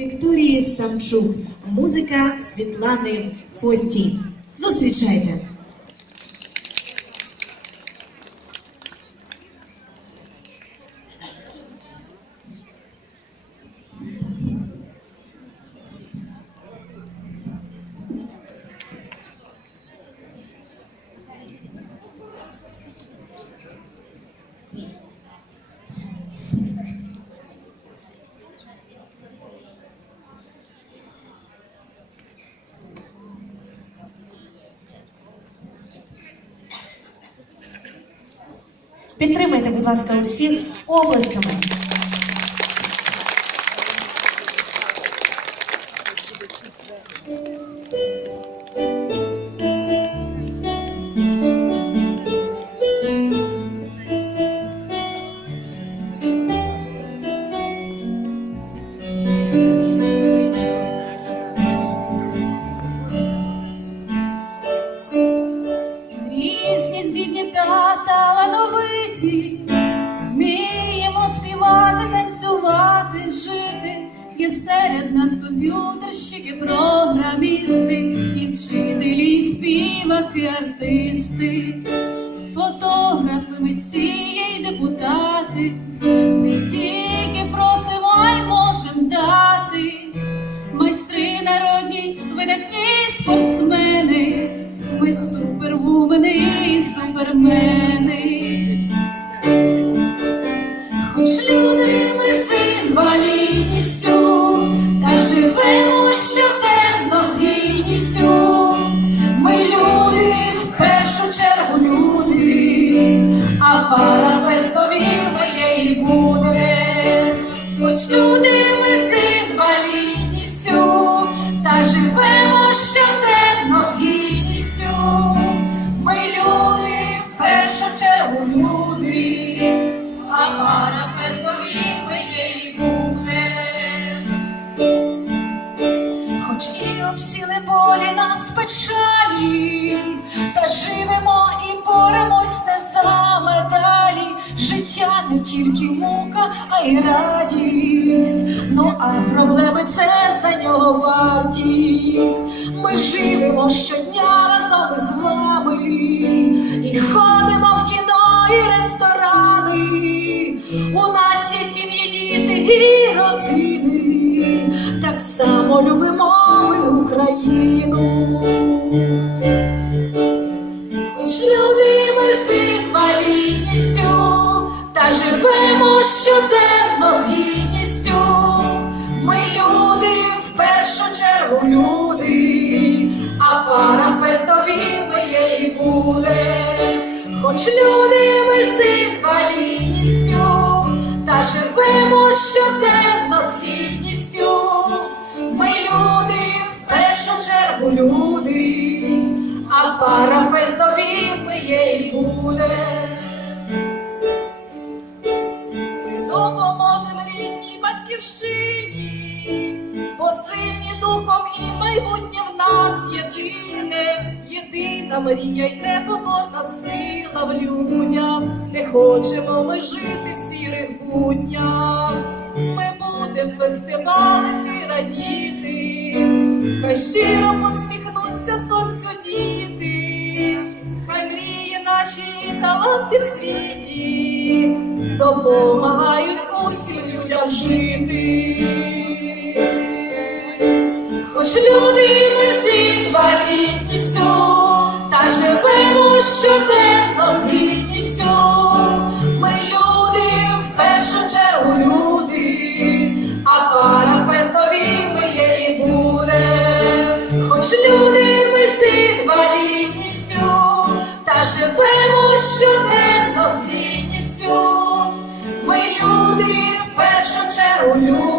Вікторії Самчук, музика Світлани Фості. Зустрічайте! Підтримайте, будь ласка, усіх облисками. Є серед нас комп'ютерщики, програмісти, і вчителі, і співаки, артисти, фотографи, митці і депутати. Не тільки просимо, а й можем дати. Майстри народні, видатні спортсмени, ми супервумени і супермени. А парафестові ми є і буде. Хоч люди ми з інвалідністю, та живемо щоденно з гідністю. Ми люди, в першу чергу люди, а парафестові ми є і буде. Хоч і обсіли болі нас печалі, й радість. Ну а проблеми це за нього вартість. Ми живемо щодня разом із вами і ходимо в кіно і ресторани. У нас є сім'ї, діти і родини. Так само любимо ми Україну. Щоденно з гідністю. Ми люди, в першу чергу люди, а парафестові ми є і буде. Хоч люди ми з інвалідністю, та живемо щоденно з гідністю. Ми люди, в першу чергу люди, а парафестові батьківщині, бо духом і майбутнє в нас єдине, єдина мрія й непоборна сила в людях. Не хочемо ми жити в сірих буднях. Ми будем фестивалити, радіти, хай щиро посміхнуться сонцю діти, хай мрії наші таланти в світі допомагають усім жити. Хоч люди ми з інвалідністю, та живемо щоденно з гідністю. Ми люди, в першу чергу люди, а парафестові ми є і буде. Хоч люди ми з інвалідністю, та живемо щоденно з гідністю.